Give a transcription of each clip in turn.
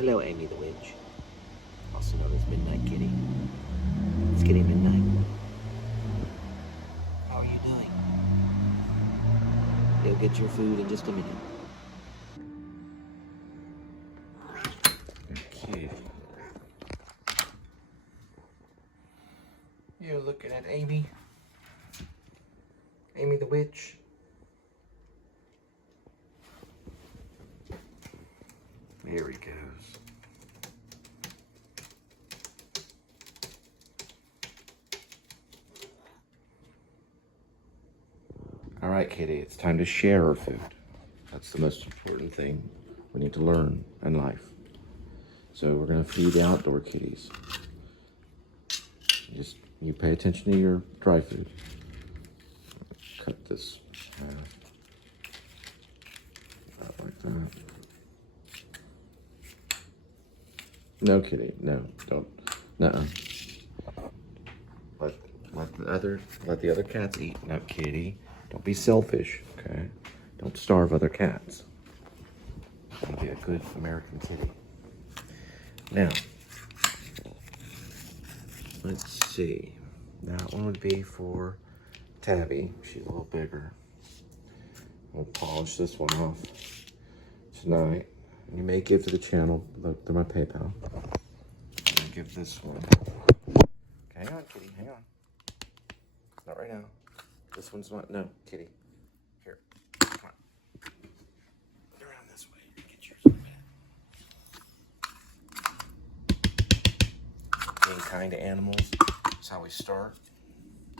Hello, Amy the Witch, also known as Midnight Kitty. It's Kitty Midnight. How are you doing? You'll get your food in just a minute. Okay. You're looking at Amy. Amy the Witch. There he goes. All right, Kitty, it's time to share our food. That's the most important thing we need to learn in life. So we're gonna feed the outdoor kitties. Just, you pay attention to your dry food. Cut this half. Not like that. No, Kitty, no, don't. Nuh-uh. Let the other cats eat. No, Kitty, don't be selfish, okay? Don't starve other cats. Be a good American kitty. Now, let's see. That one would be for Tabby. She's a little bigger. We'll polish this one off tonight. You may give to the channel through my PayPal. I'll give this one. Hang on, Kitty, hang on. Not right now. This one's not, no, Kitty. Here, come on. Get around this way. Get yours in a minute. Being kind to animals is how we start.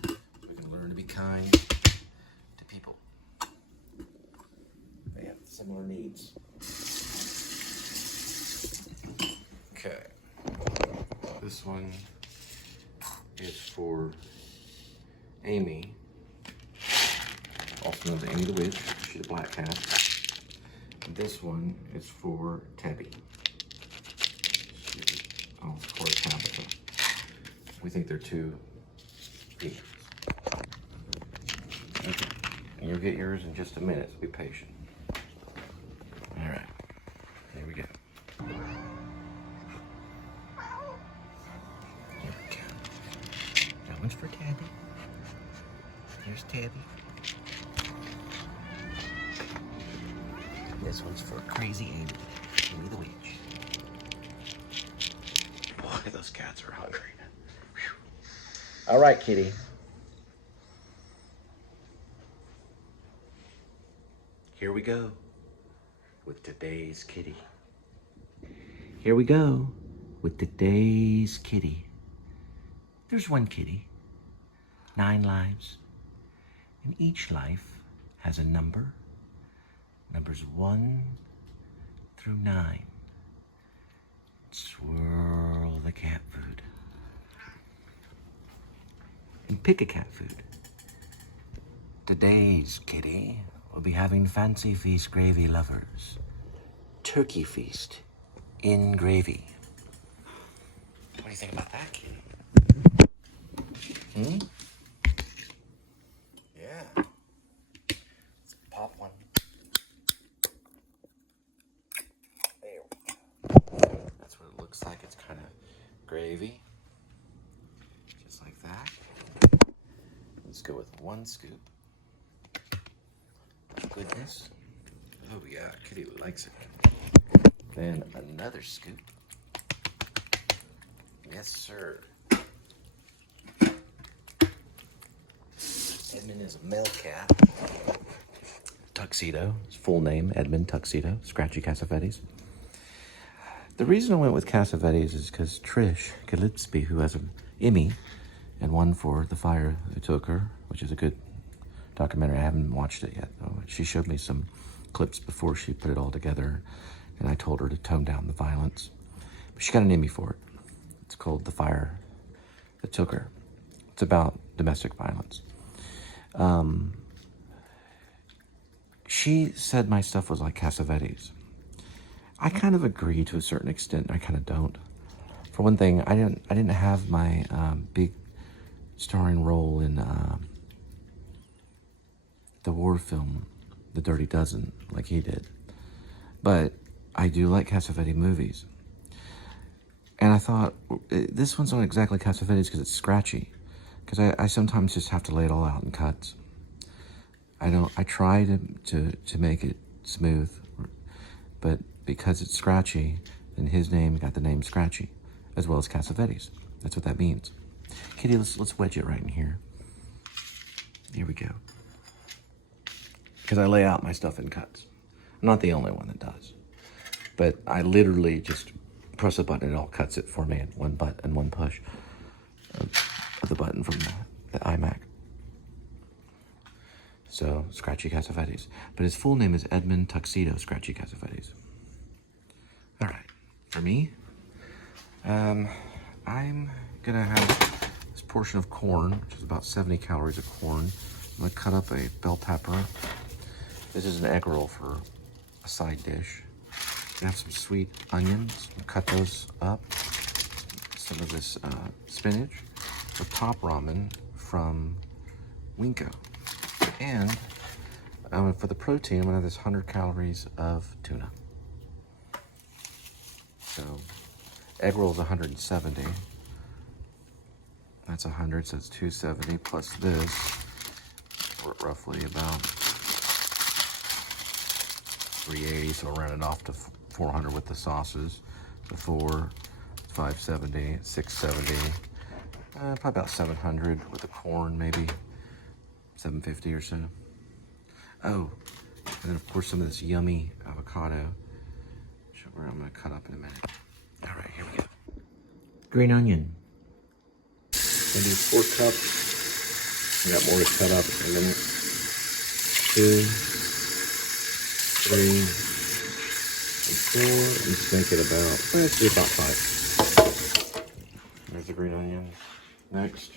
We can learn to be kind to people. They have similar needs. Okay, this one is for Amy, also known as Amy the Witch. She's a black cat. And this one is for Tabby. Of course, Tabitha. We think they're two females. Okay, and you'll get yours in just a minute, so be patient. All right, here we go. That one's for Tabby. Here's Tabby. This one's for crazy Amy. Amy the Witch. Boy, those cats are hungry. Whew. All right, Kitty. Here we go with today's kitty. Here we go with today's kitty. There's one kitty, 9 lives, and each life has a number, numbers 1 through 9. Swirl the cat food and pick a cat food. Today's kitty will be having fancy feast gravy lovers. Turkey feast in gravy. What do you think about that, kitty? Hmm? Yeah. Let's pop one. There we go. That's what it looks like. It's kind of gravy. Just like that. Let's go with 1 scoop. Goodness. Oh yeah, Kitty likes it. Then another scoop. Yes, sir. Edmund is a male cat. Tuxedo, his full name, Edmund Tuxedo, Scratchy Cassavetes. The reason I went with Cassavetes is because Trish Gillespie, who has an Emmy and won for The Fire That Took Her, which is a good documentary. I haven't watched it yet, though. She showed me some clips before she put it all together, and I told her to tone down the violence. But she got an Emmy for it. It's called The Fire That Took Her. It's about domestic violence. She said my stuff was like Cassavetes. I kind of agree to a certain extent. I kind of don't. For one thing, I didn't have my big starring role in the war film, The Dirty Dozen, like he did. But I do like Cassavetes movies. And I thought, this one's not exactly cassavetes because it's scratchy. Because I sometimes just have to lay it all out in cuts. I try to make it smooth, but because it's scratchy, then his name got the name Scratchy, as well as cassavetes. That's what that means. Kitty, let's wedge it right in here. Here we go. Because I lay out my stuff in cuts. I'm not the only one that does. But I literally just press a button and it all cuts it for me in one button and one push of the button from the iMac. So, Scratchy Cassavetes. But his full name is Edmund Tuxedo Scratchy Cassavetes. All right. For me, I'm going to have this portion of corn, which is about 70 calories of corn. I'm going to cut up a bell pepper. This is an egg roll for a side dish. I have some sweet onions. I'll cut those up. Some of this spinach. The top ramen from Winko. And for the protein, I'm gonna have this 100 calories of tuna. So egg roll is 170. That's 100, so it's 270 plus this. We're roughly about 380, so we'll round it off to 400 with the sauces. The 570, 670, probably about 700 with the corn, maybe 750 or so. Oh, and then of course some of this yummy avocado, which I'm gonna cut up in a minute. All right, here we go. Green onion. Gonna do 4 cups. We got more to cut up in a minute. 2, 3, and 4. And just make it about, let's do about 5. There's the green onion. Next.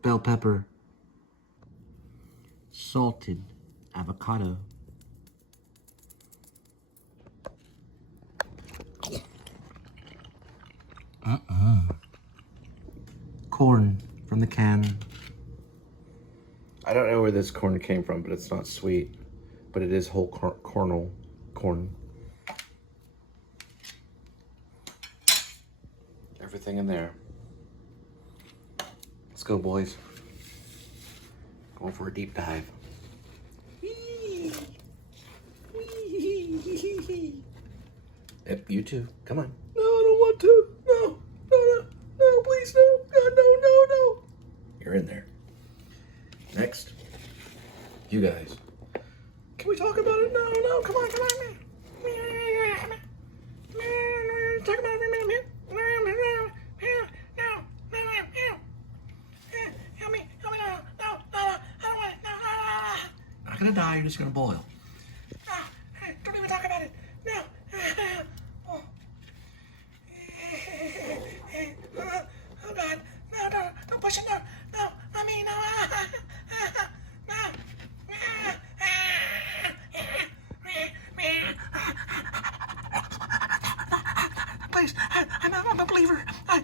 Bell pepper. Salted avocado. Corn from the can. I don't know where this corn came from, but it's not sweet. But it is whole corn. Everything in there. Let's go, boys. Going for a deep dive. Yep, you too. Come on. No, I don't want to. No, please, no. No. You're in there. Next. You guys. Can we talk about it? No, come on. Talk about it. Help me, no, not gonna die, you're just gonna boil. Don't even talk about it. No. Oh God, no, don't push it, no, not me, no. Please, I'm a believer. I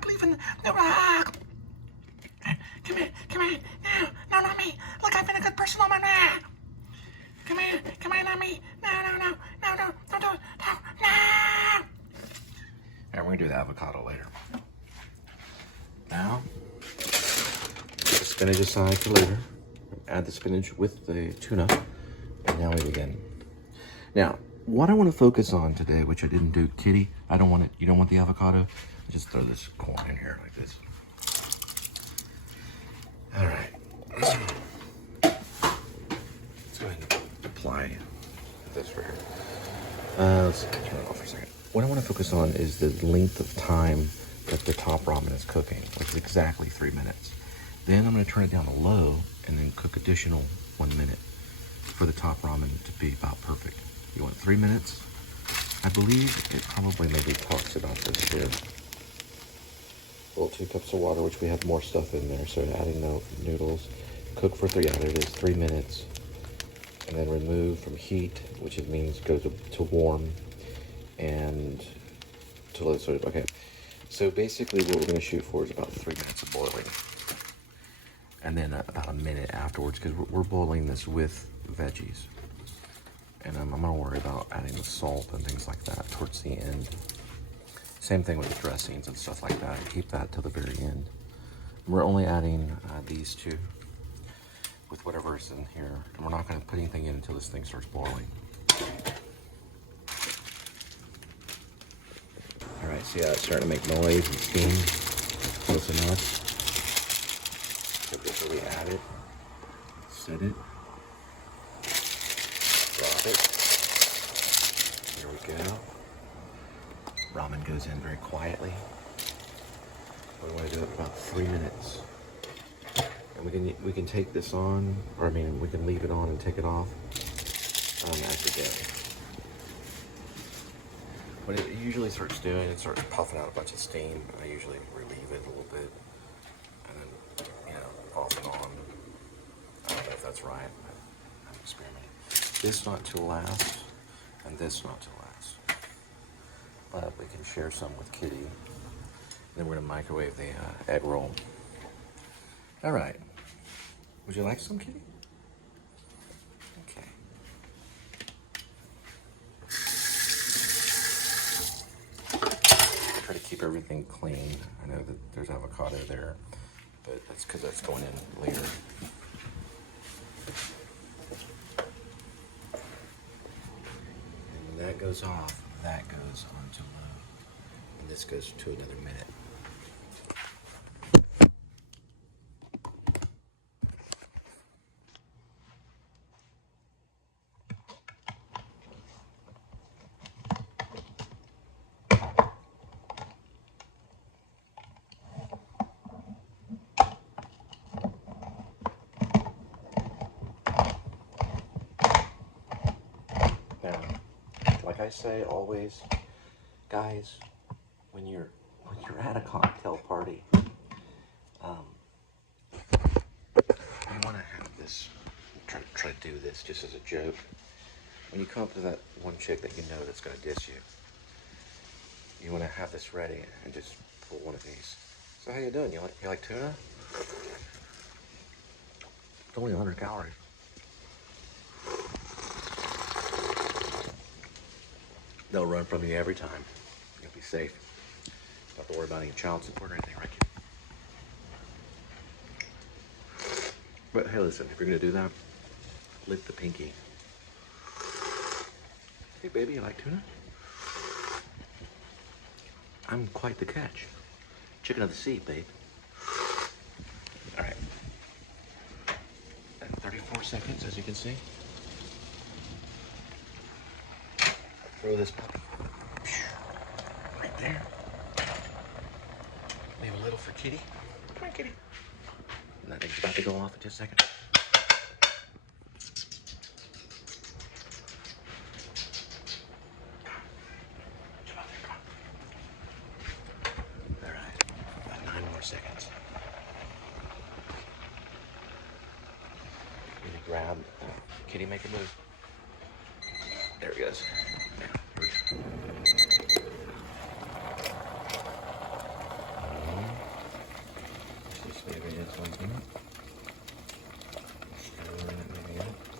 believe in. No, come here. No, not me. Look, I've been a good person all my life. Come here, not me. No, don't do it. No. Alright, we're gonna do the avocado later. Now, put the spinach aside for later. Add the spinach with the tuna. And now we begin. Now, what I want to focus on today, which I didn't do, Kitty, I don't want it. You don't want the avocado? Just throw this corn in here like this. All right. Let's go ahead and apply this right here. Let's turn it off for a second. What I want to focus on is the length of time that the top ramen is cooking, which is exactly 3 minutes. Then I'm going to turn it down to low and then cook additional 1 minute for the top ramen to be about perfect. You want 3 minutes? I believe it probably maybe talks about this here. Well, 2 cups of water, which we have more stuff in there. So adding the noodles, cook for 3 minutes, and then remove from heat, which it means go to warm and to low sodium. Okay, so basically what we're going to shoot for is about 3 minutes of boiling, and then about a minute afterwards, because we're boiling this with veggies. And I'm gonna worry about adding the salt and things like that towards the end. Same thing with the dressings and stuff like that. Keep that till the very end. We're only adding these two with whatever's in here. And we're not gonna put anything in until this thing starts boiling. All right, see how it's starting to make noise and steam? Close enough. So before we add it, set it, drop it. Here we go. Ramen goes in very quietly. We want to do it for about 3 minutes. And we can take this on, or I mean, we can leave it on and take it off as we go. What it usually starts doing, it starts puffing out a bunch of steam. I usually relieve it a little bit, and then, you know, off and on. I don't know if that's right, but I'm experimenting. This not to last, and this not to last. But we can share some with Kitty. Then we're gonna microwave the egg roll. All right. Would you like some, Kitty? Okay. Try to keep everything clean. I know that there's avocado there, but that's because that's going in later. And when that goes off, that goes on to low. And this goes to another minute. Now, like I say always, guys, when you're at a cocktail party, you want to have this. Try to do this just as a joke. When you come up to that one chick that you know that's gonna diss you, you want to have this ready and just pull one of these. So how you doing? You like tuna? It's only 100 calories. They'll run from you every time. You'll be safe. Don't have to worry about any child support or anything, right, kid? But hey, listen, if you're gonna do that, lick the pinky. Hey, baby, you like tuna? I'm quite the catch. Chicken of the sea, babe. All right. And 34 seconds, as you can see. Throw this puppy right there. Leave a little for Kitty. Come on, Kitty. And that thing's about to go off in just a second. All right, about 9 more seconds. You need to grab Kitty, make a move. There he goes.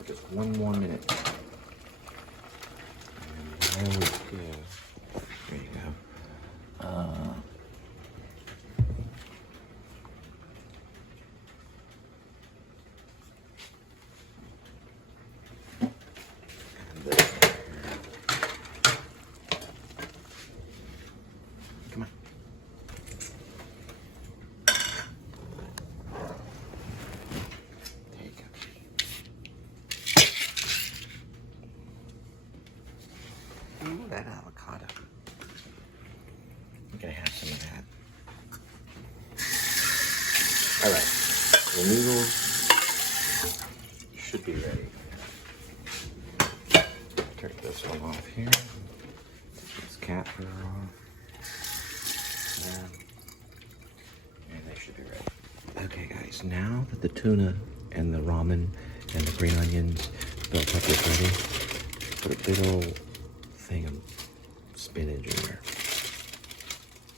Just 1 more minute. And there we go. There you go. Come on. There you go. Ooh, that avocado. I'm gonna have some of that. All right, the noodles should be ready. Turn this one off here. This cat fur off. And they should be ready. Okay, guys, now that the tuna and the ramen and the green onions built up is ready, put a big old thing of spinach in there.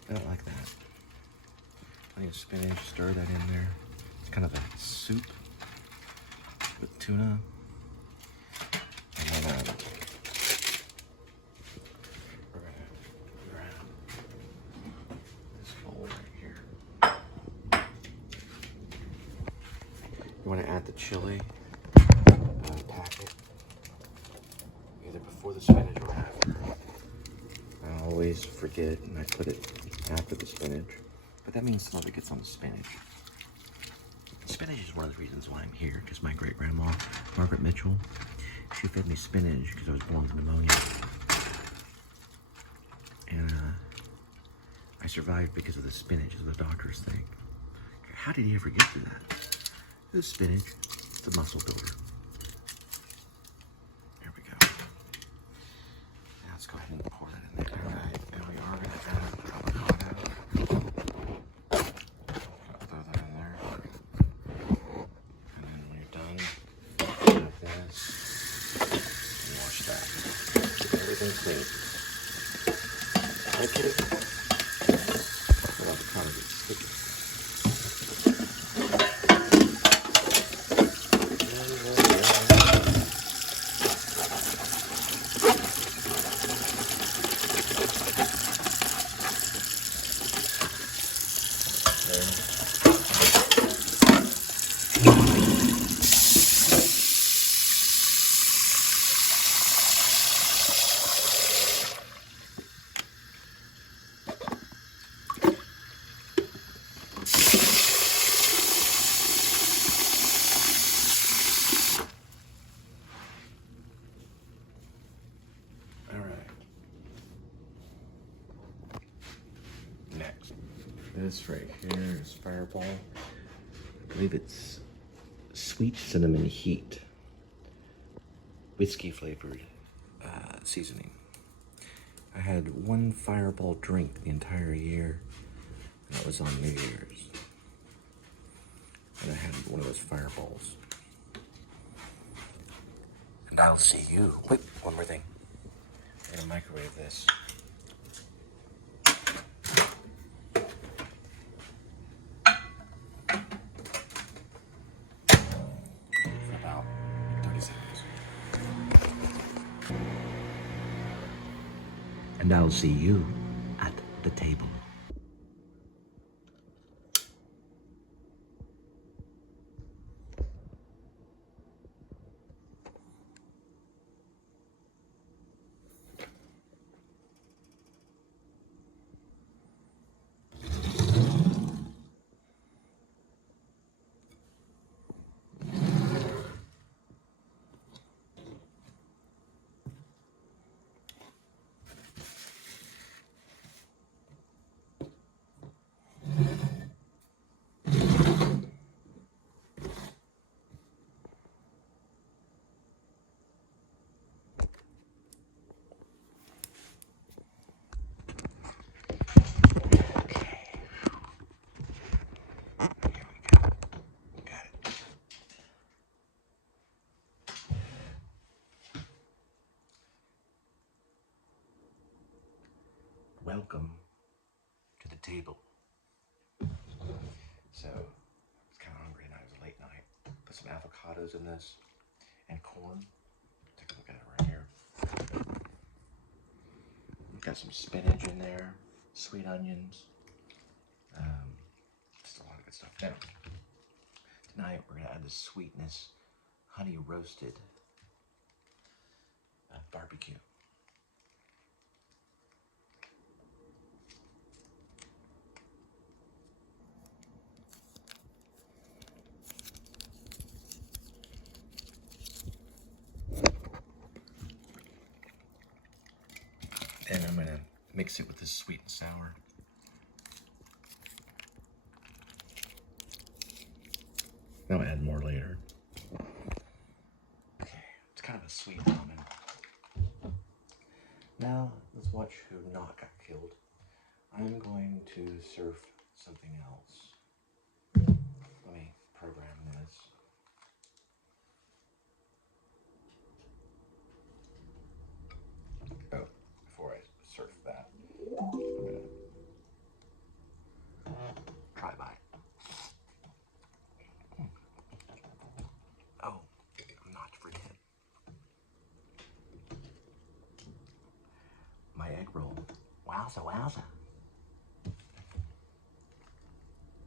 About like that. Plenty of spinach, stir that in there. It's kind of a soup with tuna. And then the chili packet, either before the spinach or after. I always forget and I put it after the spinach, but that means some of it gets on the spinach. Spinach is one of the reasons why I'm here, because my great-grandma, Margaret Mitchell, she fed me spinach because I was born with pneumonia. And I survived because of the spinach, is what the doctors think. How did he ever get to that? This spinach, it's a muscle builder. There we go. Now let's go ahead and pour that in there. All right, and we are going to add the avocado. Throw that in there. And then when you're done, like this, and wash that. Keep everything clean. Like it. The avocado gets sticky. This right here is Fireball. I believe it's sweet cinnamon heat, whiskey flavored seasoning. I had one Fireball drink the entire year, and that was on New Year's. And I had one of those Fireballs. And I'll see you. Wait, one more thing. I'm gonna microwave this. And I'll see you at the table. Welcome to the table. So, I was kind of hungry and it was a late night. Put some avocados in this and corn. Take a look at it right here. Got some spinach in there, sweet onions, just a lot of good stuff. Now, tonight we're gonna add the sweetness, honey roasted barbecue. And I'm gonna mix it with this sweet and sour. I'll add more later. Okay, it's kind of a sweet ramen. Now, let's watch who not got killed. I'm going to serve something else. Let me program this. Oh, before I serve that, I'm gonna try by. Oh, not to forget. My egg roll. Wowza, wowza.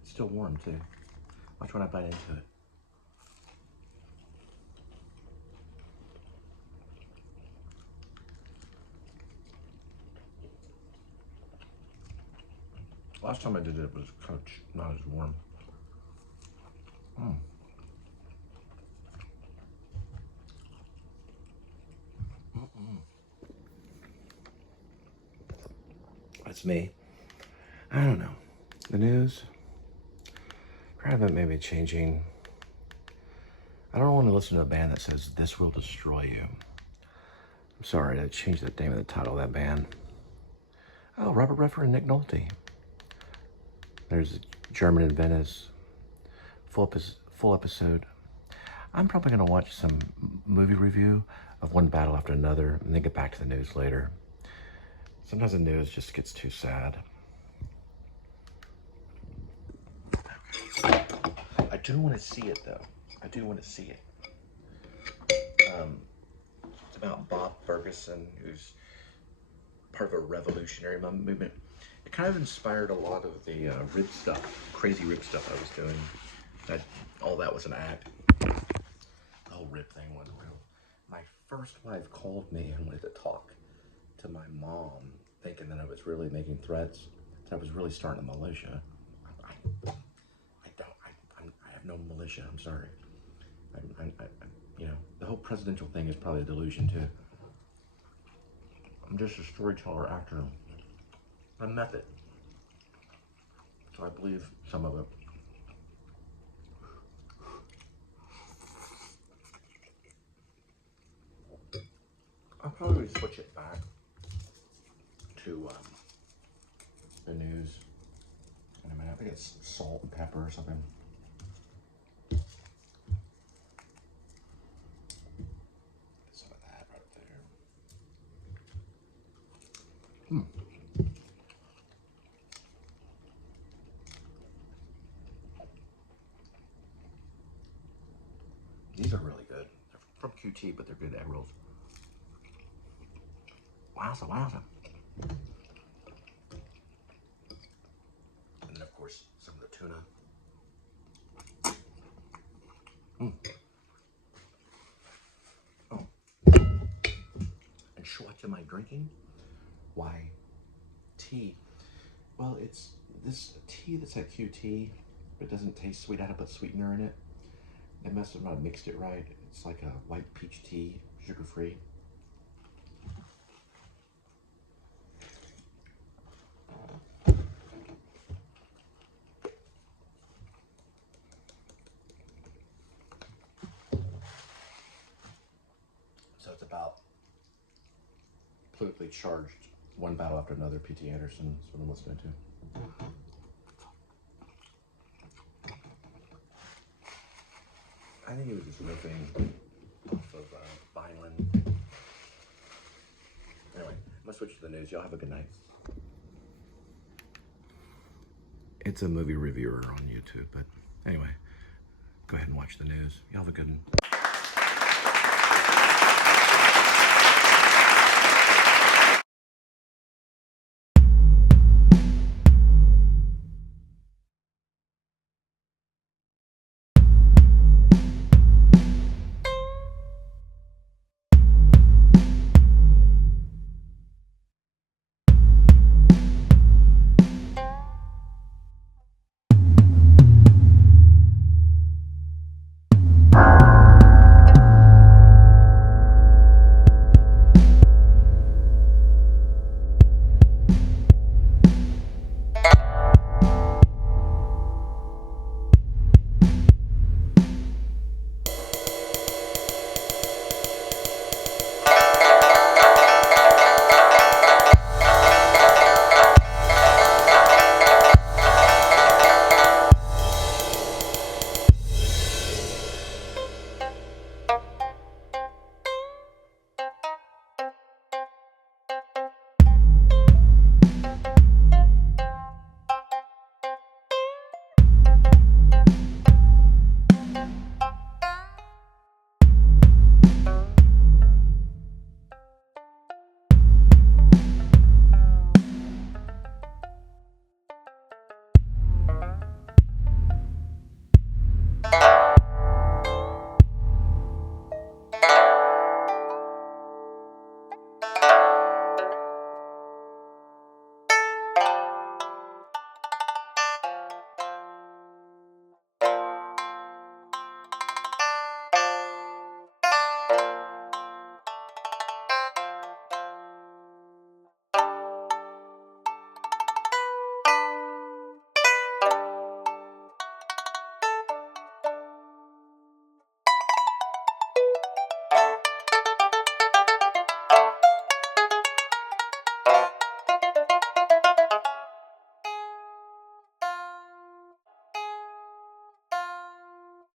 It's still warm too. Watch when I bite into it. Last time I did it was kind of not as warm. That's me. I don't know. The news, probably maybe changing. I don't want to listen to a band that says, "This will destroy you." I'm sorry, I changed the name of the title of that band. Oh, Robert Redford and Nick Nolte. There's German in Venice. Full episode. I'm probably going to watch some movie review of one battle after another and then get back to the news later. Sometimes the news just gets too sad. I do want to see it, though. I do want to see it. It's about Bob Ferguson, who's part of a revolutionary movement. It kind of inspired a lot of the rib stuff, crazy rib stuff I was doing. All that was an act. The whole rib thing wasn't real. My first wife called me and wanted to talk to my mom, thinking that I was really making threats, that I was really starting a militia. I have no militia, I'm sorry. You know, the whole presidential thing is probably a delusion too. I'm just a storyteller, actor, a method. So I believe some of it. I'll probably switch it back to the news in a minute. I think it's salt and pepper or something. Some of that right there. These are really good. They're from QT, but they're good egg rolls. Wowza, wowza. And then, of course, some of the tuna. Oh. And what am I drinking? Why, tea. Well, it's this tea that's at QT, but it doesn't taste sweet. I had to put sweetener in it. They must have not mixed it right. It's like a white peach tea, sugar-free. So it's about politically charged, one battle after another. P.T. Anderson is what I'm listening to. I think he was just riffing off of violin. Anyway, I'm gonna switch to the news. Y'all have a good night. It's a movie reviewer on YouTube, but anyway, go ahead and watch the news. Y'all have a good one.